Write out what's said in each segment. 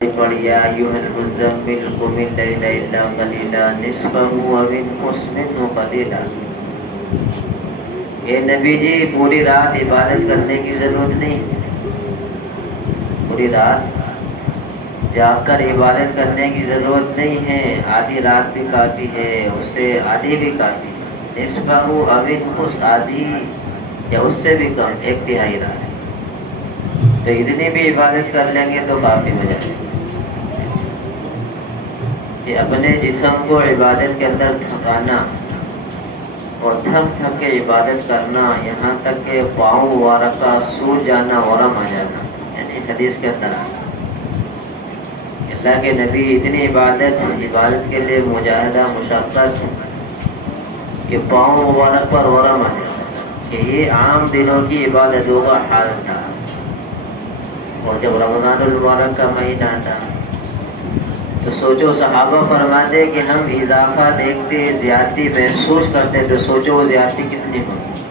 پڑھیا ایھا المزمل قم اللیل الا قلیلا نصفہ و انقص منہ قلیلا۔ اے نبی جی پوری رات عبادت کرنے کی ضرورت نہیں، پوری رات جاگ کر عبادت کرنے کی ضرورت نہیں ہے، آدھی رات بھی کافی ہے، اس سے آدھی بھی کافی ہے، نصفہ و انقص، آدھی یا اس سے بھی کم، ایک تہائی رات، تو اتنی بھی عبادت کر لیں گے تو کافی ہو جائے گی کہ اپنے جسم کو عبادت کے اندر تھکانا اور تھک تھک کے عبادت کرنا، یہاں تک کہ پاؤں وارکا سوج جانا، ورم آ جانا، یعنی حدیث کے اندر اللہ کے نبی اتنی عبادت کے لیے مجاہدہ مشقت کہ پاؤں مبارک پر ورم آ جاتا، کہ یہ عام دنوں کی عبادتوں کا حال تھا، اور جب رمضان المبارک کا مہینہ تھا تو سوچو صحابہ فرماتے کہ ہم اضافہ دیکھتے، زیادتی محسوس کرتے، تو سوچو وہ زیادتی کتنی ہوگی۔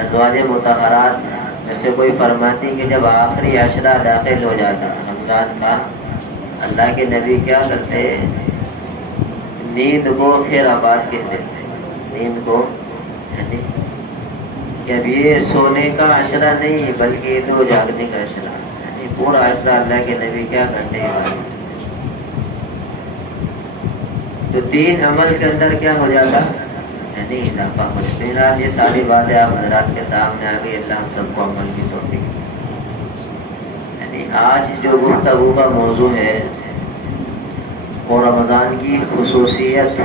ازواج مطہرات میں سے کوئی فرماتی کہ جب آخری عشرہ داخل ہو جاتا رمضان کا، اللہ کے نبی کیا کرتے، نیند کو خیر آباد کہتے تھے، نیند کو، یعنی کہ اب یہ سونے کا عشرہ نہیں بلکہ یہ تو جاگنے کا عشرہ، یعنی پورا عشرہ اللہ کے نبی کیا کرتے ہیں، تو تین عمل کے اندر کیا ہو جاتا، یعنی اضافہ ہو جاتا۔ بہرحال یہ ساری باتیں آپ حضرات کے سامنے آ گئی، اللہ ہم سب کو عمل کی توفیق۔ یعنی آج جو گفتگو کا موضوع ہے وہ رمضان کی خصوصیت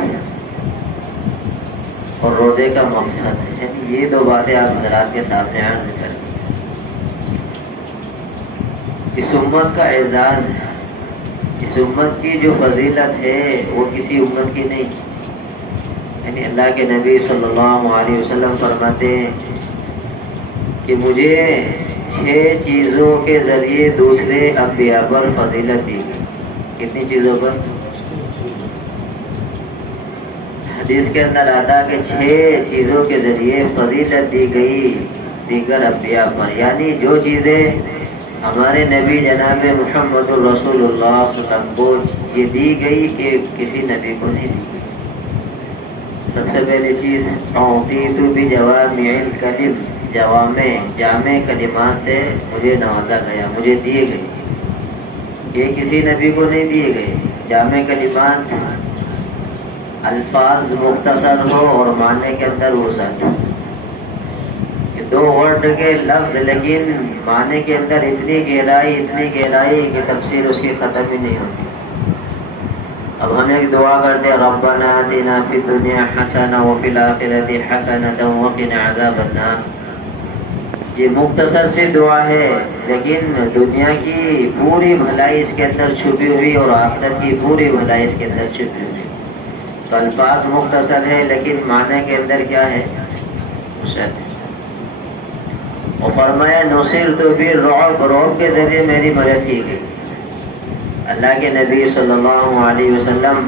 اور روزے کا مقصد ہے، یعنی یہ دو باتیں آپ حضرات کے سامنے عرض کریں۔ اس امت کا اعزاز، اس امت کی جو فضیلت ہے وہ کسی امت کی نہیں، یعنی اللہ کے نبی صلی اللہ علیہ وسلم فرماتے ہیں کہ مجھے 6 چیزوں کے ذریعے دوسرے انبیاء پر فضیلت دی گئی۔ کتنی چیزوں پر؟ حدیث کے اندر آتا کہ 6 چیزوں کے ذریعے فضیلت دی گئی دیگر انبیاء پر، یعنی جو چیزیں ہمارے نبی جناب محمد الرسول اللہ صلی اللہ علیہ وسلم کو یہ دی گئی کہ کسی نبی کو نہیں دی گئی۔ سب سے پہلی چیز اعطیت بجوامع الکلم، جامع کلمات سے مجھے نوازا گیا، مجھے دیے گئے، یہ کسی نبی کو نہیں دیے گئے۔ جامع کلمات، الفاظ مختصر ہو اور معنی کے اندر وسعت، یہ 2 ورڈ کے لفظ لیکن معنی کے اندر اتنی گہرائی کہ تفسیر اس کی ختم ہی نہیں ہوتی۔ اب ہم ایک دعا کرتے ہیں، ربنا آتنا فی الدنیا حسنہ وفی الآخرۃ حسنۃ وقنا عذاب النار، یہ مختصر سی دعا ہے لیکن دنیا کی پوری بھلائی اس کے اندر چھپی ہوئی اور آخرت کی پوری بھلائی اس کے اندر چھپی ہوئی۔ تو الفاظ مختصر ہے لیکن معنی کے اندر کیا ہے، وسعت ہے۔ اور فرمایا نصرت بالرعب، رعب کے ذریعے میری مدد کی گئی۔ اللہ کے نبی صلی اللہ علیہ وسلم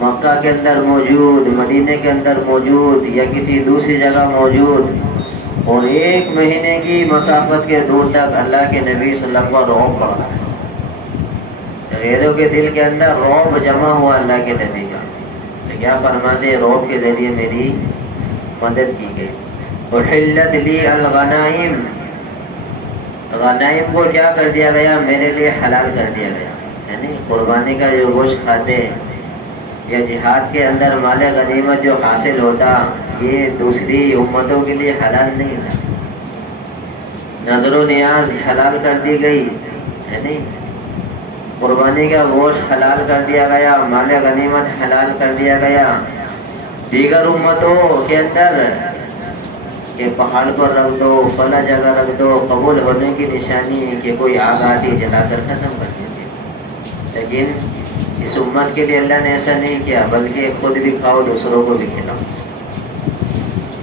مکہ کے اندر موجود، مدینے کے اندر موجود یا کسی دوسری جگہ موجود، اور 1 مہینے کی مسافت کے دور تک اللہ کے نبی صلی اللہ علیہ وسلم کا رعب پڑ رہا ہے، غیروں کے دل کے اندر رعب جمع ہوا اللہ کے نبی کا، تو کیا فرماتے، رعب کے ذریعے میری مدد کی گئی۔ احلت لی الغنائم، غنائم کو کیا کر دیا گیا، میرے لیے حلال کر دیا گیا، یعنی قربانی کا جو گوشت کھاتے یا جہاد کے اندر مال غنیمت جو حاصل ہوتا، یہ دوسری امتوں کے لیے حلال نہیں تھا۔ نظر و نیاز حلال کر دی گئی، یعنی قربانی کا گوشت حلال کر دیا گیا، مال غنیمت حلال کر دیا گیا۔ دیگر امتوں کے اندر کہ پہاڑ پر رکھ دو، فلاں جگہ رکھ دو، قبول ہونے کی نشانی ہے کہ کوئی آگ آتی جلا کر ختم کر دیتی، لیکن اس امت کے لیے اللہ نے ایسا نہیں کیا، بلکہ خود بھی کھاؤ دوسروں کو بھی کھلاؤ۔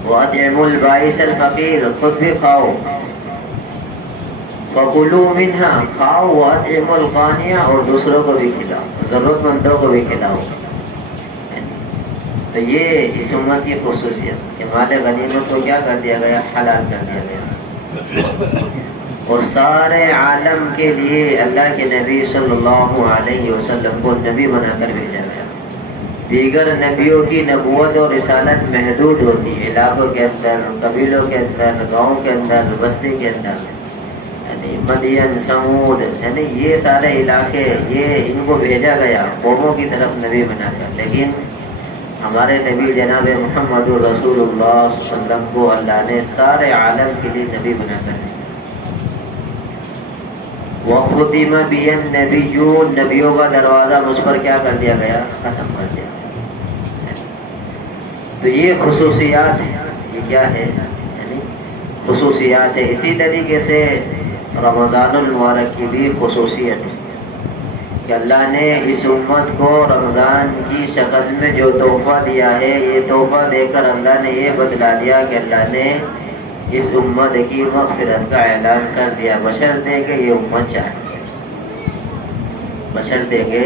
وَأَطْعِمُوا الْبَائِسَ الْفَقِيرَ، خود بھی کھاؤ، فَكُلُوا مِنْهَا، کھاؤ، وَأَطْعِمُوا الْقَانِعَ، اور دوسروں کو بھی کھلاؤ، ضرورت مندوں کو بھی کھلاؤ۔ تو یہ اس امت کی خصوصیت کہ مال غنیمت کو کیا کر دیا گیا، حلال کر دیا گیا۔ اور سارے عالم کے لیے اللہ کے نبی صلی اللہ علیہ وسلم کو نبی بنا کر بھیجا گیا۔ دیگر نبیوں کی نبوت اور رسالت محدود ہوتی ہے، علاقوں کے اندر، قبیلوں کے اندر، گاؤں کے اندر، بستی کے اندر، یعنی مدین، سمود، یعنی یہ سارے علاقے، یہ ان کو بھیجا گیا قوموں کی طرف نبی بنا کر۔ لیکن ہمارے نبی جناب محمد رسول اللہ صلی اللہ علیہ وسلم کو اللہ نے سارے عالم کے لیے نبی بنا کر دیا۔ وختم بِهِ النَّبِيُّونَ، نبیوں کا دروازہ مجھ پر کیا کر دیا گیا؟ ختم کر دیا۔ تو یہ خصوصیات ہیں، یہ کیا ہے؟ یعنی خصوصیات ہے۔ اسی طریقے سے رمضان المبارک کی بھی خصوصیت ہے کہ اللہ نے اس امت کو رمضان کی شکل میں جو تحفہ دیا ہے، یہ تحفہ دے کر اللہ نے یہ بتلا دیا کہ اللہ نے اس امت کی مغفرت کا اعلان کر دیا، بشرطے کہ یہ امت چاہے، بشرطے کہ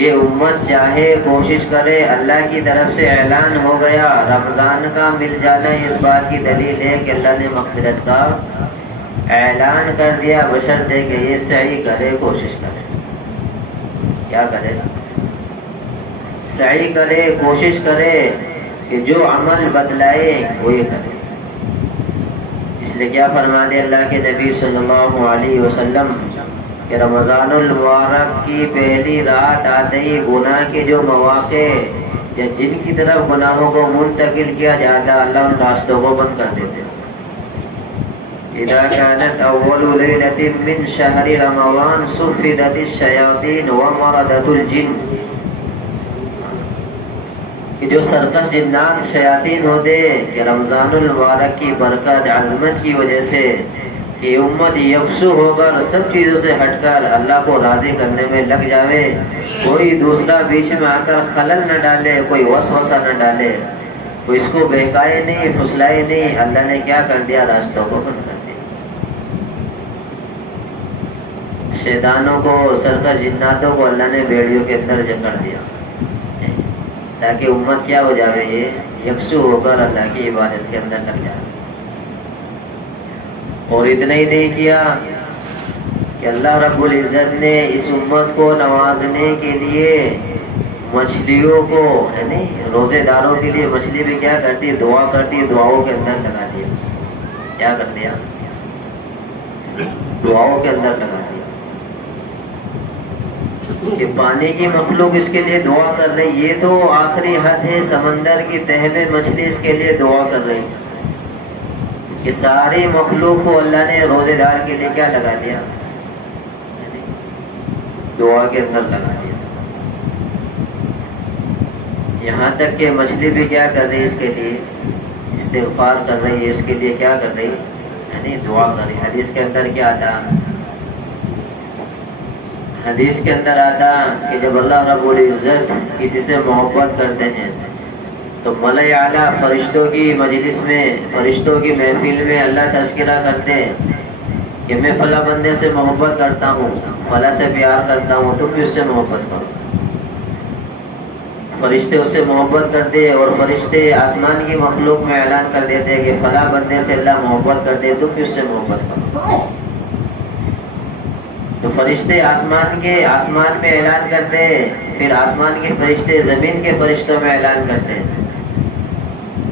یہ امت چاہے، کوشش کرے۔ اللہ کی طرف سے اعلان ہو گیا، رمضان کا مل جانا اس بات کی دلیل ہے کہ اللہ نے مغفرت کا اعلان کر دیا، بشرطے کہ یہ سعی کرے، کوشش کرے۔ کیا کرے؟ سعی کرے، کوشش کرے کہ جو عمل بتلائے وہ یہ کرے۔ اس لیے کیا فرما دے اللہ کے نبی صلی اللہ علیہ وسلم کہ رمضان المبارک کی پہلی رات آتے ہی گناہ کے جو مواقع یا جن کی طرف گناہوں کو منتقل کیا جاتا، اللہ ان راستوں کو بند کر دیتے۔ اذا كانت اول ليلة من شهر رمضان صفدت الشياطين ومردت الجن، کہ جو سرکش جنات شیاطین ہوتے کہ رمضان المبارک کی برکت، عظمت کی وجہ سے کہ امت یکسو ہو کر سب چیزوں سے ہٹ کر اللہ کو راضی کرنے میں لگ جاوے، کوئی دوسرا بیچ میں آ کر خلل نہ ڈالے، کوئی وسوسہ نہ ڈالے، کوئی اس کو بہکائے نہیں، پھسلائے نہیں، اللہ نے کیا کر دیا؟ راستوں کو بند کر دیا۔ شیطانوں کو، سرکش جناتوں کو اللہ نے بیڑیوں کے اندر جکڑ دیا تاکہ امت کیا ہو جاوے؟ یہ یکسو ہو کر اللہ کی عبادت کے اندر لگ جائے۔ اور اتنا ہی نہیں کیا کہ اللہ رب العزت نے اس امت کو نوازنے کے لیے مچھلیوں کو، یعنی روزے داروں کے لیے مچھلی بھی کیا کرتی ہے؟ دعا کرتی ہے، دعاؤں کے اندر لگا دیا۔ کیا کر دیا؟ دعاؤں کے اندر لگا دیا کہ پانی کی مخلوق اس کے لیے دعا کر رہی، یہ تو آخری حد ہے، سمندر کی تہہ میں مچھلی اس کے لیے دعا کر رہی کہ ساری مخلوق کو اللہ نے روزے دار کے لیے کیا لگا دیا؟ دعا کے اندر لگا دیا۔ یہاں تک کہ مچھلی بھی کیا کر رہی اس کے لیے؟ استغفار کر رہی ہے، اس کے لیے کیا کر رہی؟ یعنی دعا کر رہی۔ حدیث کے اندر کیا آتا؟ حدیث کے اندر آتا کہ جب اللہ رب العزت کسی سے محبت کرتے ہیں تو ملائے اعلیٰ فرشتوں کی مجلس میں، فرشتوں کی محفل میں اللہ تذکرہ کرتے ہیں کہ میں فلاں بندے سے محبت کرتا ہوں، فلاں سے پیار کرتا ہوں، تم بھی اس سے محبت کرو۔ فرشتے اس سے محبت کرتے اور فرشتے آسمان کی مخلوق میں اعلان کر دیتے کہ فلاں بندے سے اللہ محبت کرتے، تم بھی اس سے محبت کرو۔ تو فرشتے آسمان میں اعلان کرتے، پھر آسمان کے فرشتے زمین کے فرشتوں میں اعلان کرتے،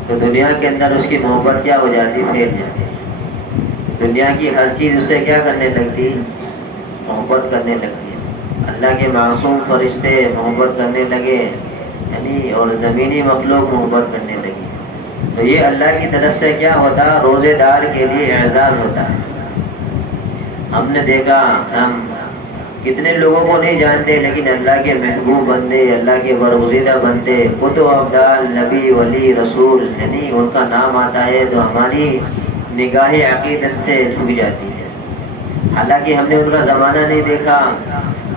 تو دنیا کے اندر اس کی محبت کیا ہو جاتی؟ پھیل جاتی۔ دنیا کی ہر چیز اسے کیا کرنے لگتی؟ محبت کرنے لگتی۔ اللہ کے معصوم فرشتے محبت کرنے لگے، یعنی اور زمینی مخلوق محبت کرنے لگی۔ تو یہ اللہ کی طرف سے کیا ہوتا؟ روزے دار کے لیے اعزاز ہوتا ہے۔ ہم نے دیکھا، ہم کتنے لوگوں کو نہیں جانتے لیکن اللہ کے محبوب بندے، اللہ کے برگزیدہ بندے، کتب ابدال، نبی، ولی، رسول، یعنی ان کا نام آتا ہے تو ہماری نگاہ عقیدت سے جھک جاتی ہے۔ حالانکہ ہم نے ان کا زمانہ نہیں دیکھا،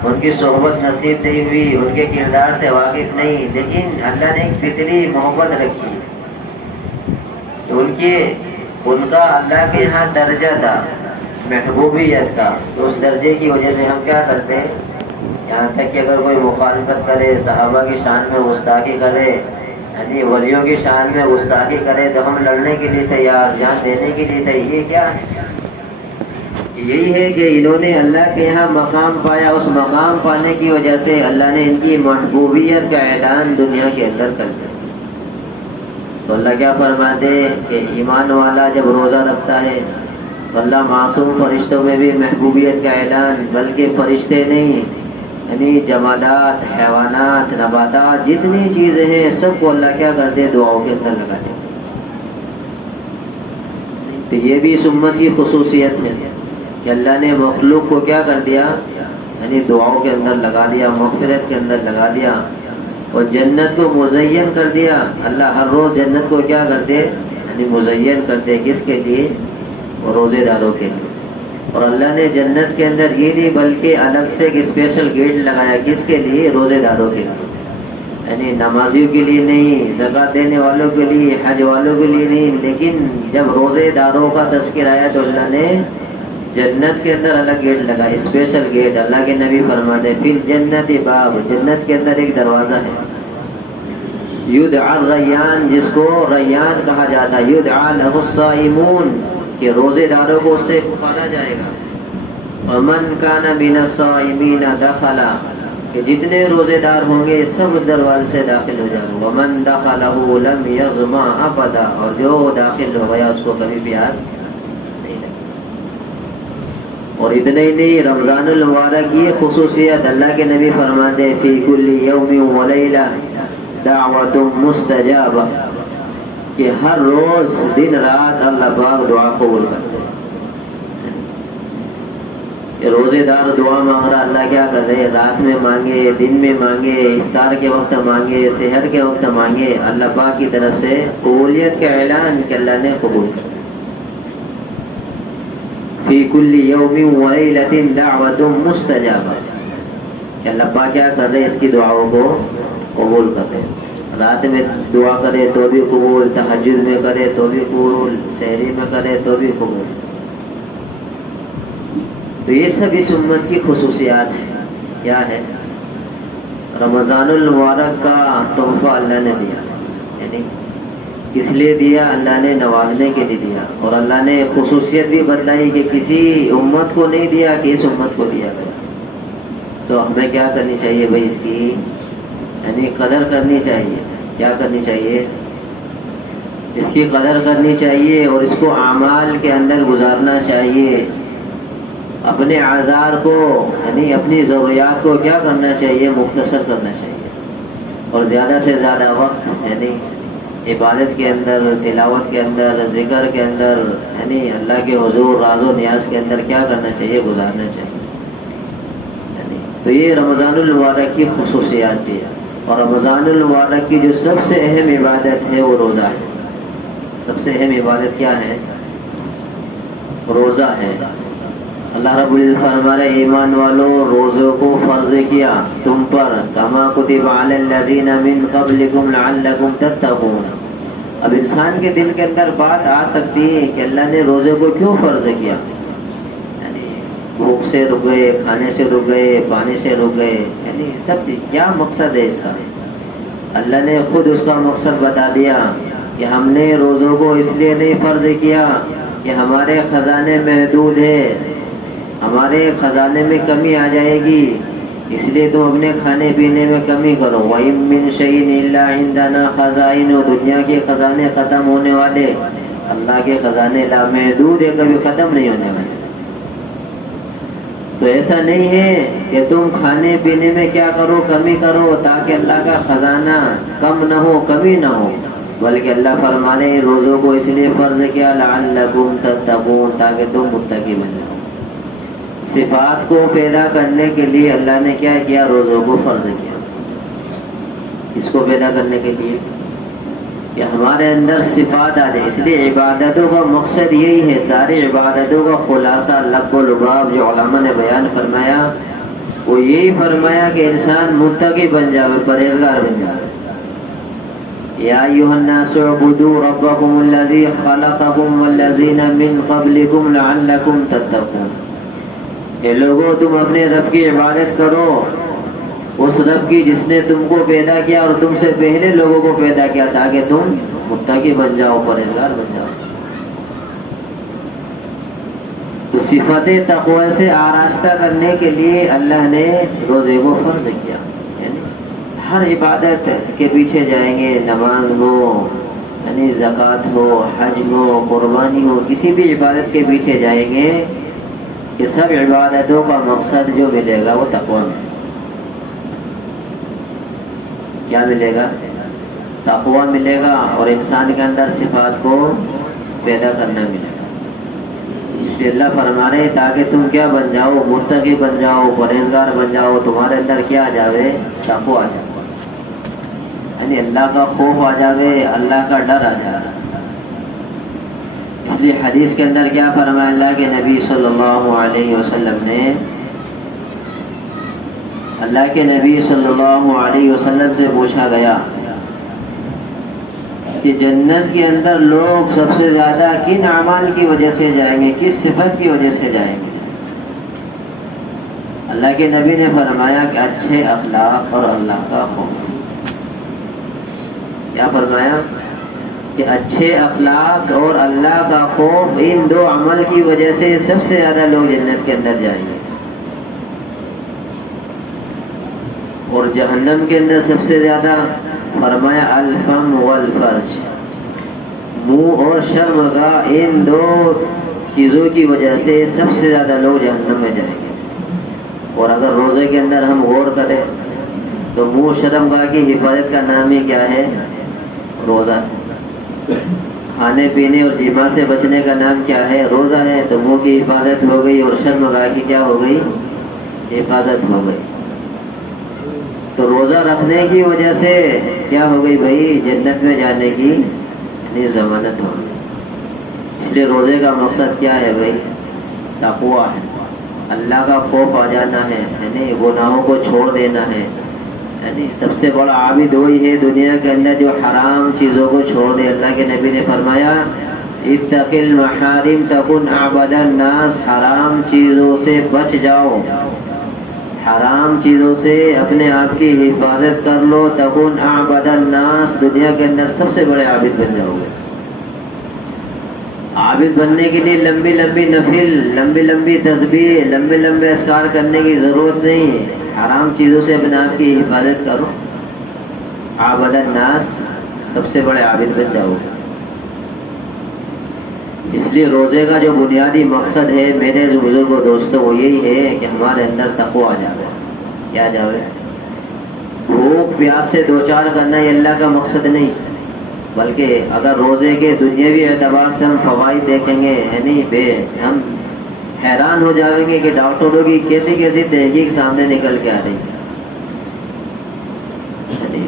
ان کی صحبت نصیب نہیں ہوئی، ان کے کردار سے واقف نہیں، لیکن اللہ نے ایک فطری محبت رکھی تو ان کا اللہ کے یہاں درجہ تھا محبوبیت کا، تو اس درجے کی وجہ سے ہم کیا کرتے ہیں؟ یہاں تک کہ اگر کوئی مخالفت کرے، صحابہ کی شان میں گستاخی کرے، یعنی ولیوں کی شان میں گستاخی کرے تو ہم لڑنے کے لیے تیار، جان دینے کے لیے تیار۔ یہ کیا ہے؟ یہی ہے کہ انہوں نے اللہ کے یہاں مقام پایا، اس مقام پانے کی وجہ سے اللہ نے ان کی محبوبیت کا اعلان دنیا کے اندر کر دیا۔ تو اللہ کیا فرماتے کہ ایمان والا جب روزہ رکھتا ہے تو اللہ معصوم فرشتوں میں بھی محبوبیت کا اعلان، بلکہ فرشتے نہیں یعنی جمادات، حیوانات، نباتات، جتنی چیزیں ہیں سب کو اللہ کیا کرتے دعاؤں کے اندر لگا دے۔ تو یہ بھی اس امت کی خصوصیت ہے کہ اللہ نے مخلوق کو کیا کر دیا، یعنی دعاؤں کے اندر لگا دیا، مغفرت کے اندر لگا دیا، اور جنت کو مزین کر دیا۔ اللہ ہر روز جنت کو کیا کرتے یعنی مزین کرتے، کس کے لیے؟ روزے داروں کے لیے۔ اور اللہ نے جنت کے اندر یہ نہیں بلکہ الگ سے ایک اسپیشل گیٹ لگایا، کس کے لیے؟ روزے داروں کے لیے، یعنی نمازیوں کے لیے نہیں، زکوٰۃ دینے والوں کے لیے، حج والوں کے لیے نہیں، لیکن جب روزے داروں کا تذکر آیا تو اللہ نے جنت کے اندر الگ گیٹ لگا، اسپیشل گیٹ۔ اللہ کے نبی فرماتے فی الجنت باب، جنت کے اندر ایک دروازہ ہے، یدعى الریان، جس کو ریان کہا جاتا ہے، یدعى له الصائمون، کہ روزے داروں کو اس سے پکارا جائے گا۔ ومن کان من الصائمین دخل، کہ جتنے روزے دار ہوں گے سب اس دروازے سے داخل ہو جائیں گے۔ ومن دخلہ لم یظمأ ابدا، اور جو داخل ہو گیا اس کو کبھی پیاس نہیں لگی۔ اور اتنا ہی نہیں، رمضان المبارک کی خصوصیت اللہ کے نبی فرماتے فی کل یوم ولیلہ دعوت مستجابہ، کہ ہر روز دن رات اللہ پاک دعا قبول کرتے ہیں۔ کہ روزے دار دعا مانگ رہا، اللہ کیا کر رہے؟ رات میں مانگے، دن میں مانگے، افطار کے وقت مانگے، سحر کے وقت مانگے، اللہ پاک کی طرف سے قبولیت کا اعلان کہ اللہ نے قبول کر۔ فی کل یوم ولیلۃ دعوت مستجابہ، کہ اللہ پاک کیا کر رہے؟ اس کی دعاؤں کو قبول کر رہے۔ رات میں دعا کرے تو بھی قبول، تہجد میں کرے تو بھی قبول، سحری میں کرے تو بھی قبول۔ تو یہ سب اس امت کی خصوصیات ہیں۔ کیا ہے؟ رمضان المبارک کا تحفہ اللہ نے دیا، یعنی کس لیے دیا؟ اللہ نے نوازنے کے لیے دیا، اور اللہ نے خصوصیت بھی بتلائی کہ کسی امت کو نہیں دیا کہ اس امت کو دیا گیا۔ تو ہمیں کیا کرنی چاہیے بھائی؟ اس کی یعنی قدر کرنی چاہیے۔ کیا کرنی چاہیے؟ اس کی قدر کرنی چاہیے، اور اس کو اعمال کے اندر گزارنا چاہیے۔ اپنے اعذار کو یعنی اپنی ضروریات کو کیا کرنا چاہیے؟ مختصر کرنا چاہیے، اور زیادہ سے زیادہ وقت یعنی عبادت کے اندر، تلاوت کے اندر، ذکر کے اندر، یعنی اللہ کے حضور راز و نیاز کے اندر کیا کرنا چاہیے؟ گزارنا چاہیے۔ تو یہ رمضان المبارک کی خصوصیات ہے۔ اور رمضان المبارک کی جو سب سے اہم عبادت ہے وہ روزہ ہے۔ سب سے اہم عبادت کیا ہے؟ روزہ ہے۔ اللہ رب العزت فرما رہے ایمان والو، روزوں کو فرض کیا تم پر، کما کتب علی الذین من قبلکم لعلکم تتقون۔ اب انسان کے دل کے اندر بات آ سکتی ہے کہ اللہ نے روزے کو کیوں فرض کیا؟ بھوک سے رک گئے، کھانے سے رک گئے، پانی سے رک گئے، یعنی سب کیا مقصد ہے اس کا؟ اللہ نے خود اس کا مقصد بتا دیا کہ ہم نے روزوں کو اس لیے نہیں فرض کیا کہ ہمارے خزانے محدود ہے، ہمارے خزانے میں کمی آ جائے گی، اس لیے تم اپنے کھانے پینے میں کمی کرو۔ وَإِن مِّن شَيْءٍ إِلَّا عِندَنَا خَزَائِنُ، دنیا کے خزانے ختم ہونے والے، اللہ کے خزانے لامحدود ہے، کبھی ختم نہیں ہونے والے۔ تو ایسا نہیں ہے کہ تم کھانے پینے میں کیا کرو؟ کمی کرو، تاکہ اللہ کا خزانہ کم نہ ہو، کمی نہ ہو، بلکہ اللہ فرمانے روزوں کو اس لیے فرض کیا لعلکم تتقون، تاکہ تم متقی بن جاؤ۔ صفات کو پیدا کرنے کے لیے اللہ نے کیا کیا؟ روزوں کو فرض کیا۔ اس کو پیدا کرنے کے لیے کہ ہمارے اندر صفات آ جائے، اس لیے عبادتوں کا مقصد یہی ہے۔ ساری عبادتوں کا خلاصہ لب و لباب جو علماء نے بیان فرمایا وہ یہی فرمایا کہ انسان متقی بن جائے، پرہیزگار بن جائے۔ یا ایھا الناس اعبدوا ربکم الذی خلقکم والذین من قبلکم لعلکم تتقون۔ اے لوگو، تم اپنے رب کی عبادت کرو، اس رب کی جس نے تم کو پیدا کیا اور تم سے پہلے لوگوں کو پیدا کیا، تاکہ تم متقی بن جاؤ، پرہیزگار بن جاؤ۔ تو صفت تقوی سے آراستہ کرنے کے لیے اللہ نے روزے کو فرض کیا. یعنی ہر عبادت کے پیچھے جائیں گے، نماز ہو، یعنی زکوٰۃ ہو، حج ہو، قربانی ہو، کسی بھی عبادت کے پیچھے جائیں گے، یہ سب عبادتوں کا مقصد جو ملے گا وہ تقوی میں. کیا ملے گا؟ تقوی ملے گا، اور انسان کے اندر صفات کو پیدا کرنا ملے گا. اس لیے اللہ فرما رہے ہیں تاکہ تم کیا بن جاؤ، متقی بن جاؤ، پرہیزگار بن جاؤ، تمہارے اندر کیا آ جاوے؟ تقوی آ جاوے، یعنی اللہ کا خوف آ جاوے، اللہ کا ڈر آ جاوے. اس لیے حدیث کے اندر کیا فرمایا اللہ کے نبی صلی اللہ علیہ وسلم نے؟ اللہ کے نبی صلی اللہ علیہ وسلم سے پوچھا گیا کہ جنت کے اندر لوگ سب سے زیادہ کن اعمال کی وجہ سے جائیں گے، کس صفت کی وجہ سے جائیں گے؟ اللہ کے نبی نے فرمایا کہ اچھے اخلاق اور اللہ کا خوف. کیا فرمایا؟ کہ اچھے اخلاق اور اللہ کا خوف، ان دو عمل کی وجہ سے سب سے زیادہ لوگ جنت کے اندر جائیں گے. اور جہنم کے اندر سب سے زیادہ فرمایا الفم والفرج، منہ اور شرمگاہ، ان دو چیزوں کی وجہ سے سب سے زیادہ لوگ جہنم میں جائیں گے. اور اگر روزے کے اندر ہم غور کریں تو منہ شرمگاہ کی حفاظت کا نام ہی کیا ہے؟ روزہ. کھانے پینے اور جماع سے بچنے کا نام کیا ہے؟ روزہ ہے. تو منہ کی حفاظت ہو گئی اور شرمگاہ کی کیا ہو گئی؟ حفاظت ہو گئی. تو روزہ رکھنے کی وجہ سے کیا ہو گئی بھائی؟ جنت میں جانے کی ضمانت ہو گئی. اس لیے روزے کا مقصد کیا ہے بھائی؟ تقوی ہے، اللہ کا خوف آ جانا ہے، یعنی گناہوں کو چھوڑ دینا ہے. یعنی سب سے بڑا عابد وہی ہے دنیا کے اندر جو حرام چیزوں کو چھوڑ دے. اللہ کے نبی نے فرمایا اتق المحارم تکن اعبد الناس، حرام چیزوں سے بچ جاؤ، حرام چیزوں سے اپنے آپ کی حفاظت کر لو، تکن اعبد الناس، دنیا کے اندر سب سے بڑے عابد بن جاؤ گے. عابد بننے کے لیے لمبی لمبی نفل، لمبی لمبی تسبیح، لمبے لمبے اذکار کرنے کی ضرورت نہیں ہے. حرام چیزوں سے اپنے آپ کی حفاظت کرو، عابد الناس، سب سے بڑے عابد بن جاؤ گے. اس لیے روزے کا جو بنیادی مقصد ہے میرے بزرگوں دوستوں وہ یہی ہے کہ ہمارے اندر تقوی آ جائے. کیا جائے؟ بھوک پیاس سے دوچار کرنا یہ اللہ کا مقصد نہیں، بلکہ اگر روزے کے دنیاوی اعتبار سے ہم فوائد دیکھیں گے، یعنی ہم حیران ہو جائیں گے کہ ڈاکٹروں کی کیسی کیسی تحقیق سامنے نکل کے آ رہی ہے.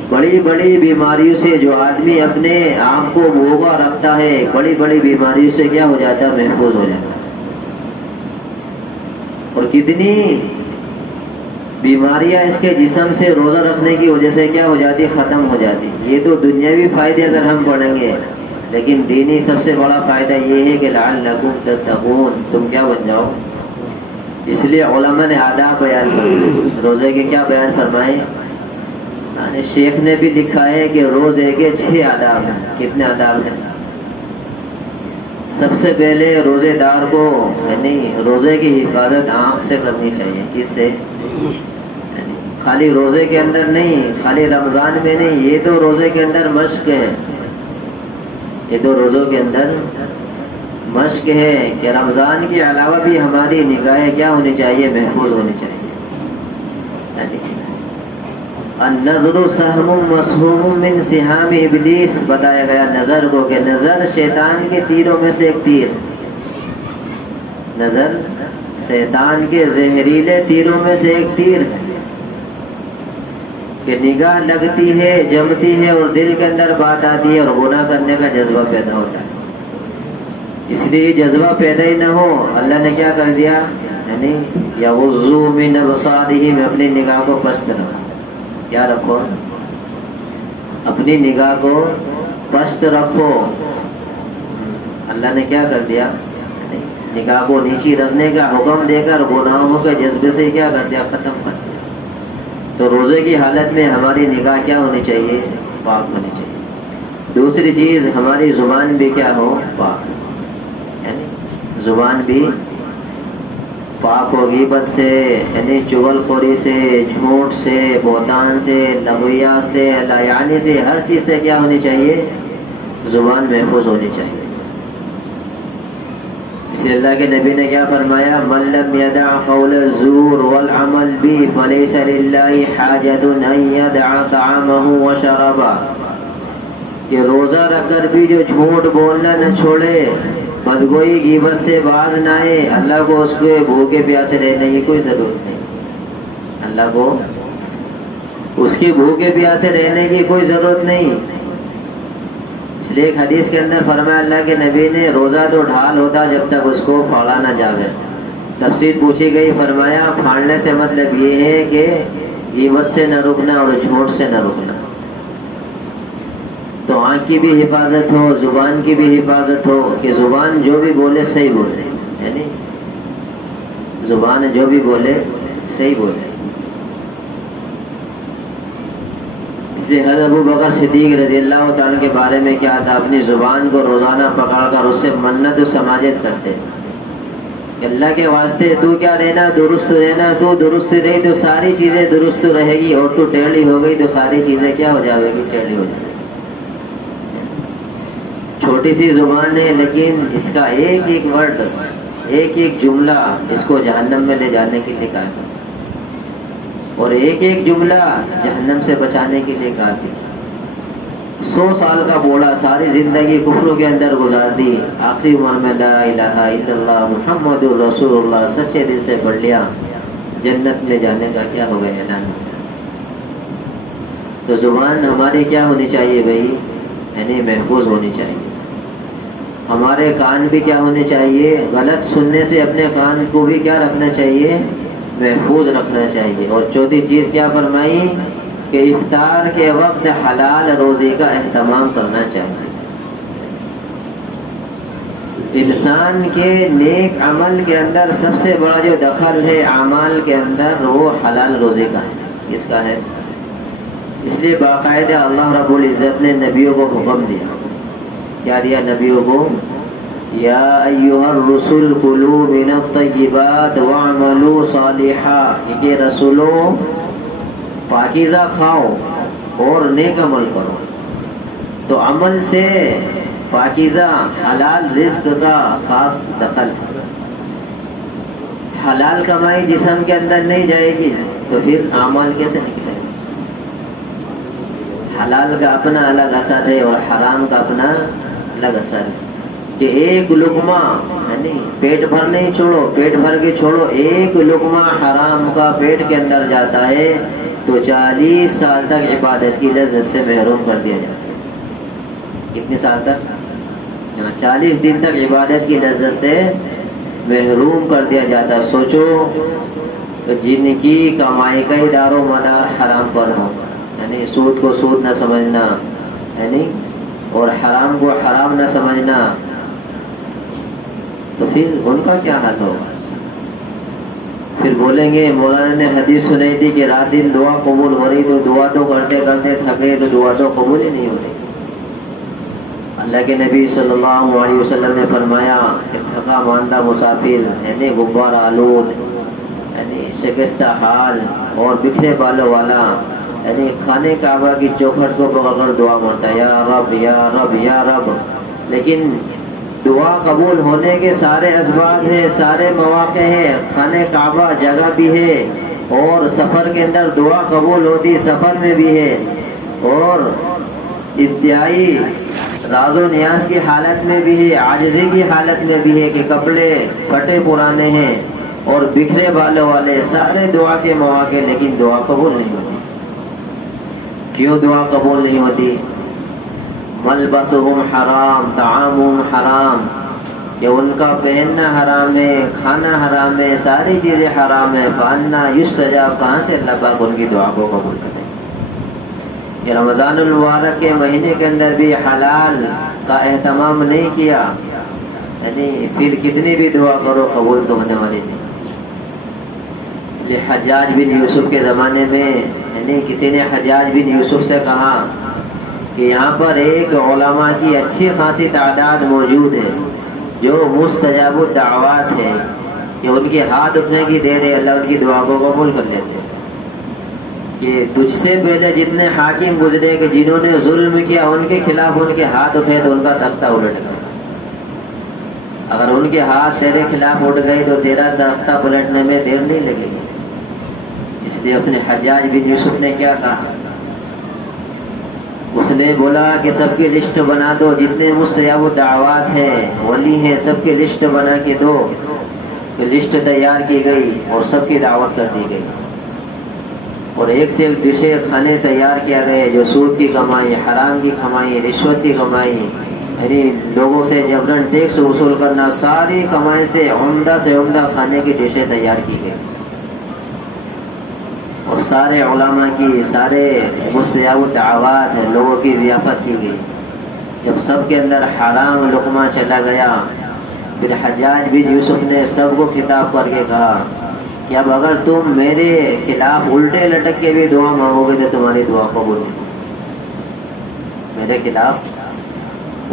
بڑی بڑی بیماریوں سے جو آدمی اپنے آپ کو بھوگا رکھتا ہے، بڑی بڑی بیماریوں سے کیا ہو جاتا ہے؟ محفوظ ہو جاتا ہے. اور کتنی بیماریاں اس کے جسم سے روزہ رکھنے کی وجہ سے کیا ہو جاتی؟ ختم ہو جاتی. یہ تو دنیاوی فائدے اگر ہم پڑھیں گے، لیکن دینی سب سے بڑا فائدہ یہ ہے کہ لعلکم تتقون، تم کیا بن جاؤ. اس لیے علماء نے آداب بیان فرمائے، روزے کے کیا بیان فرمائے؟ شیخ نے بھی لکھا ہے کہ روزے کے 6 آداب ہیں. کتنے آداب ہیں؟ سب سے پہلے روزے دار کو یعنی روزے کی حفاظت آنکھ سے کرنی چاہیے. کس سے؟ خالی روزے کے اندر نہیں، خالی رمضان میں نہیں، یہ تو روزے کے اندر مشق ہے. یہ تو روزوں کے اندر مشق ہے کہ رمضان کے علاوہ بھی ہماری نگاہیں کیا ہونی چاہیے؟ محفوظ ہونی چاہیے. النظر سہم مسہوم من سہام ابلیس، بتایا گیا نظر کو کہ نظر شیطان کے تیروں میں سے ایک تیر، نظر شیطان کے زہریلے تیروں میں سے ایک تیر ہے کہ نگاہ لگتی ہے، جمتی ہے اور دل کے اندر بات آتی ہے اور گناہ کرنے کا جذبہ پیدا ہوتا ہے. اس لیے جذبہ پیدا ہی نہ ہو، اللہ نے کیا کر دیا؟ یعنی یغضوا من ابصارہم، اپنی نگاہ کو پست رکھو. کیا رکھو؟ اپنی نگاہ کو پست رکھو. اللہ نے کیا کر دیا؟ نگاہ کو نیچی رکھنے کا حکم دے کر گناہوں کے جذبے سے کیا کر دیا؟ ختم کر دیا. تو روزے کی حالت میں ہماری نگاہ کیا ہونی چاہیے؟ پاک ہونی چاہیے. دوسری چیز ہماری زبان بھی کیا ہو؟ پاک، یعنی زبان بھی پاک ہو غیبت سے، یعنی چغل خوری سے، جھوٹ سے، بہتان سے، لغویات سے، لایانی سے، ہر چیز سے کیا ہونی چاہیے؟ زبان محفوظ ہونی چاہیے۔ اس لیے اللہ کے نبی نے کیا فرمایا؟ من لم يدع قول الزور والعمل به فليس لله حاجة ان يدع طعامه وشرابه، کہ روزہ رکھ کر بھی جو جھوٹ بولنا نہ چھوڑے، بدگوئی غیبت سے باز نہ آئے، اللہ کو اس کے بھوکے پیاسے رہنے کی کوئی ضرورت نہیں۔ اللہ کو اس کے بھوکے پیاسے رہنے کی کوئی ضرورت نہیں۔ اس لیے ایک حدیث کے اندر فرمایا اللہ کے نبی نے، روزہ تو ڈھال ہوتا جب تک اس کو پھاڑا نہ جاوے۔ تفسیر پوچھی گئی، فرمایا پھاڑنے سے مطلب یہ ہے کہ غیبت سے نہ رکنا اور جھوٹ سے نہ رکنا۔ تو آنکھ کی بھی حفاظت ہو، زبان کی بھی حفاظت ہو، کہ زبان جو بھی بولے صحیح بولے، یعنی زبان جو بھی بولے صحیح بولے۔ اس لیے حضرت ابو بکر صدیق رضی اللہ تعالیٰ کے بارے میں کیا تھا؟ اپنی زبان کو روزانہ پکڑ کر اس سے منت و سماجت کرتے کہ اللہ کے واسطے تو کیا رہنا، درست رہنا، تو درست رہی تو ساری چیزیں درست رہے گی، اور تو ٹیڑھی ہو گئی تو ساری چیزیں کیا ہو جائے گی؟ ٹیڑھی ہو جائے گی۔ چھوٹی سی زبان ہے لیکن اس کا ایک ایک ورڈ، ایک ایک جملہ اس کو جہنم میں لے جانے کے لیے کافی، اور ایک ایک جملہ جہنم سے بچانے کے لیے کافی۔ 100 سال کا بوڑھا ساری زندگی کفروں کے اندر گزار دی، آخری عمر میں لا الہ الا اللہ محمد رسول اللہ سچے دل سے پڑھ لیا، جنت میں جانے کا کیا ہو گیا؟ اعلان ہو گیا۔ تو زبان ہماری کیا ہونی چاہیے بھائی؟ یعنی محفوظ ہونی چاہیے۔ ہمارے کان بھی کیا ہونے چاہیے؟ غلط سننے سے اپنے کان کو بھی کیا رکھنا چاہیے؟ محفوظ رکھنا چاہیے۔ اور چوتھی چیز کیا فرمائی؟ کہ افطار کے وقت حلال روزی کا اہتمام کرنا چاہیے۔ انسان کے نیک عمل کے اندر سب سے بڑا جو دخل ہے اعمال کے اندر، وہ حلال روزی کا ہے۔ اس کا ہے، اس لیے باقاعدہ اللہ رب العزت نے نبیوں کو حکم دیا۔ کیا دیا نبیوں کو؟ یا ایھا الرسل کلوا من الطیبات واعملوا صالحا، کہ رسولوں پاکیزہ کھاؤ اور نیک عمل کرو۔ تو عمل سے پاکیزہ حلال رزق کا خاص دخل ہے۔ حلال کمائی جسم کے اندر نہیں جائے گی تو پھر اعمال کیسے نکلے؟ حلال کا اپنا الگ اثر ہے اور حرام کا اپنا الگ اثر ہے۔ کہ ایک لقمہ، یعنی پیٹ بھر نہیں چھوڑو، پیٹ بھر کے چھوڑو، ایک لقمہ حرام کا پیٹ کے اندر جاتا ہے تو 40 سال تک عبادت کی لذت سے محروم کر دیا جاتا ہے۔ کتنے سال تک؟ 40 دن تک عبادت کی لذت سے محروم کر دیا جاتا ہے۔ سوچو جن کی کمائی کا دار و مدار حرام پر ہو، یعنی سود کو سود نہ سمجھنا، یعنی اور حرام کو حرام نہ سمجھنا، تو پھر ان کا کیا حال ہوگا؟ پھر بولیں گے مولانا نے حدیث سنائی تھی کہ رات دن دعا قبول ہو رہی، تو دعا تو کرتے کرتے تھکے تو دعا تو قبول ہی نہیں ہو رہی۔ اللہ کے نبی صلی اللہ علیہ وسلم نے فرمایا کہ تھکا ماندہ مسافر، یعنی غبار آلود، یعنی شکستہ حال اور بکھرے بالوں والا، یعنی خانہ کعبہ کی چوکھٹ کو پکڑ کر دعا مانگتا ہے، یا رب یا رب یا رب۔ لیکن دعا قبول ہونے کے سارے اسباب ہیں، سارے مواقع ہیں، خانہ کعبہ جگہ بھی ہے، اور سفر کے اندر دعا قبول ہوتی سفر میں بھی ہے، اور انتہائی راز و نیاز کی حالت میں بھی ہے، عاجزی کی حالت میں بھی ہے کہ کپڑے پھٹے پرانے ہیں اور بکھرے بالوں والے، سارے دعا کے مواقع، لیکن دعا قبول نہیں ہوتی۔ کیوں دعا قبول نہیں ہوتی؟ ملبسہم حرام، طعامہم حرام، کہ ان کا پہننا حرام ہے، کھانا حرام ہے، ساری چیزیں حرام ہے۔ فانا یستجاب، کہاں سے اللہ پاک ان کی دعا کو قبول کرے؟ کہ رمضان المبارک کے مہینے کے اندر بھی حلال کا اہتمام نہیں کیا، یعنی پھر کتنی بھی دعا کرو قبول تو ہونے والی نہیں۔ اس لیے حجاج بن یوسف کے زمانے میں، یعنی کسی نے حجاج بن یوسف سے کہا کہ یہاں پر ایک علماء کی اچھی خاصی تعداد موجود ہے جو مستجاب الدعوات ہے، کہ ان کے ہاتھ اٹھنے کی دیر ہے اللہ ان کی دعا کو قبول کر لیتے ہیں کہ تجھ سے پہلے جتنے حاکم گزرے کہ جنہوں نے ظلم کیا ان کے خلاف ان کے ہاتھ اٹھے تو ان کا تختہ الٹ گیا. اگر ان کے ہاتھ تیرے خلاف اٹھ گئے تو تیرا تختہ پلٹنے میں دیر نہیں لگے گی. اس لیے اس نے حجاج بن یوسف نے کیا کہا, اس نے بولا کہ سب کی لسٹ بنا دو, جتنے مجھ سے اب دعوات ہیں ولی ہیں سب کی لسٹ بنا کے دو. تو لسٹ تیار کی گئی اور سب کی دعوت کر دی گئی اور ایک سے ایک ڈشیں کھانے تیار کیا گئے جو سود کی کمائی, حرام کی کمائی, رشوت کی کمائی, یعنی لوگوں سے جبراً ٹیکس وصول کرنا, ساری کمائی سے عمدہ کھانے کی ڈشیں تیار کی گئی اور سارے علماء کی سارے مستجاب دعوات ہیں لوگوں کی ضیافت کی گئی. جب سب کے اندر حرام لقمہ چلا گیا پھر حجاج بن یوسف نے سب کو خطاب کر کے کہا کہ اب اگر تم میرے خلاف الٹے لٹک کے بھی دعا مانگو گے تو تمہاری دعا قبول نہیں. میرے خلاف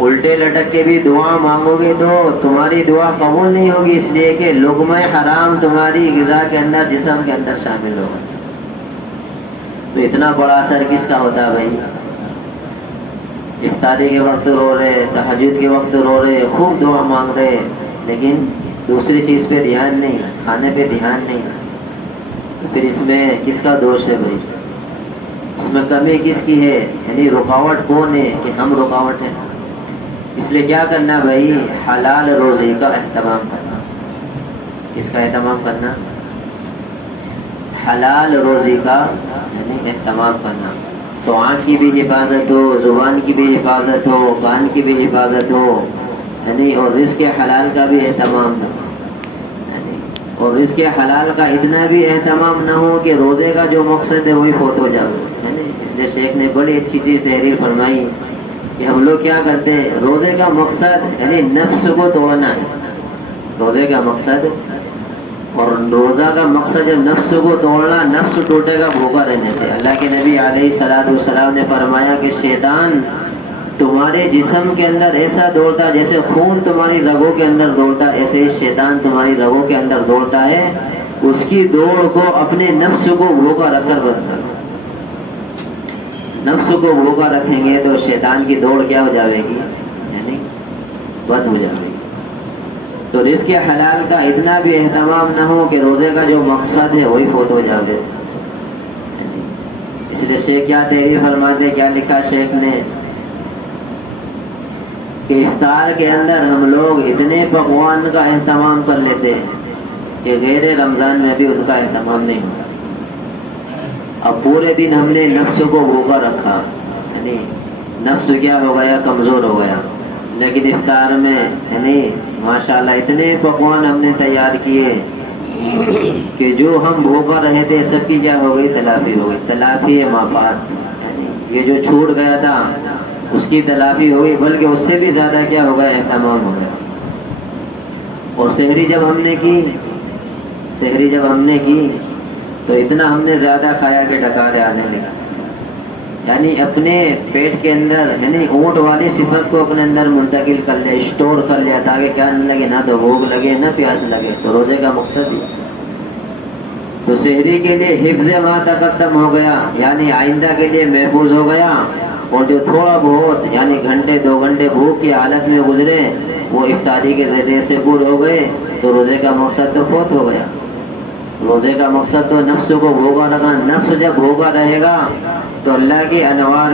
الٹے لٹک کے بھی دعا مانگو گے تو تمہاری دعا قبول نہیں ہوگی, اس لیے کہ لقمہ حرام تمہاری غذا کے اندر جسم کے اندر شامل ہوگا. تو اتنا بڑا اثر کس کا ہوتا ہے بھائی؟ افطاری کے وقت رو رہے, تہجد کے وقت رو رہے, خوب دعا مانگ رہے, لیکن دوسری چیز پہ دھیان نہیں, کھانے پہ دھیان نہیں. تو پھر اس میں کس کا دوش ہے بھائی؟ اس میں کمی کس کی ہے؟ یعنی رکاوٹ کون ہے کہ ہم رکاوٹ ہیں؟ اس لیے کیا کرنا بھائی؟ حلال روزی کا اہتمام کرنا. اس کا اہتمام کرنا حلال روزی کا یعنی اہتمام کرنا. تو آنکھ کی بھی حفاظت ہو, زبان کی بھی حفاظت ہو, کان کی بھی حفاظت ہو, یعنی اور رزق حلال کا بھی اہتمام ہو, یعنی اور رزق حلال کا اتنا بھی اہتمام نہ ہو کہ روزے کا جو مقصد ہے وہی فوت ہو جائے. یعنی اس لیے شیخ نے بڑی اچھی چیز تحریر فرمائی کہ ہم لوگ کیا کرتے ہیں, روزے کا مقصد یعنی نفس کو توڑنا ہے. روزے کا مقصد اور روزہ کا مقصد جب نفس کو توڑنا, نفس ٹوٹے گا بھوکا رہنے سے. اللہ کے نبی علیہ السلام نے فرمایا کہ شیطان تمہارے جسم کے اندر ایسا دوڑتا جیسے خون تمہاری رگوں کے اندر دوڑتا, ایسے ہی شیطان تمہاری رگوں کے اندر دوڑتا ہے. اس کی دوڑ کو اپنے نفس کو بھوکا رکھ کر بند کرو. نفس کو بھوکا رکھیں گے تو شیطان کی دوڑ کیا ہو جائے گی؟ یعنی بند ہو جائے گی. تو رزق حلال کا اتنا بھی اہتمام نہ ہو کہ روزے کا جو مقصد ہے وہی فوت ہو جائے. اس لیے شیخ کیا تحریر فرماتے, کیا لکھا شیخ نے کہ افطار کے اندر ہم لوگ اتنے پکوان کا اہتمام کر لیتے ہیں کہ غیر رمضان میں بھی ان کا اہتمام نہیں ہوتا. اب پورے دن ہم نے نفس کو بھوکا رکھا, یعنی نفس کیا ہو گیا؟ کمزور ہو گیا. لیکن افطار میں یعنی ماشاءاللہ اتنے پکوان ہم نے تیار کیے کہ جو ہم بھوکا رہے تھے سب کی کیا ہو گئی؟ تلافی ہو گئی. تلافی مافات, یعنی یہ جو چھوٹ گیا تھا اس کی تلافی ہو گئی, بلکہ اس سے بھی زیادہ کیا ہو گیا؟ اہتمام ہو گیا. اور سحری جب ہم نے کی تو اتنا ہم نے زیادہ کھایا کہ ڈکارے آنے لگا. یعنی اپنے پیٹ کے اندر یعنی اونٹ والی صفت کو اپنے اندر منتقل کر لیا, اسٹور کر لیا, تاکہ کیا نہ لگے, نہ تو بھوک لگے نہ پیاس لگے. تو روزے کا مقصد ہی تو سحری کے لیے حفظ ما تقدم ہو گیا, یعنی آئندہ کے لیے محفوظ ہو گیا. اور جو تھوڑا بہت یعنی گھنٹے 2 گھنٹے بھوک کی حالت میں گزرے وہ افطاری کے ذریعے سے پورے ہو گئے. تو روزے کا مقصد تو فوت ہو گیا. روزے کا مقصد تو نفس کو بھوکا رکھنا. نفس جب بھوکا رہے گا تو اللہ کی انوار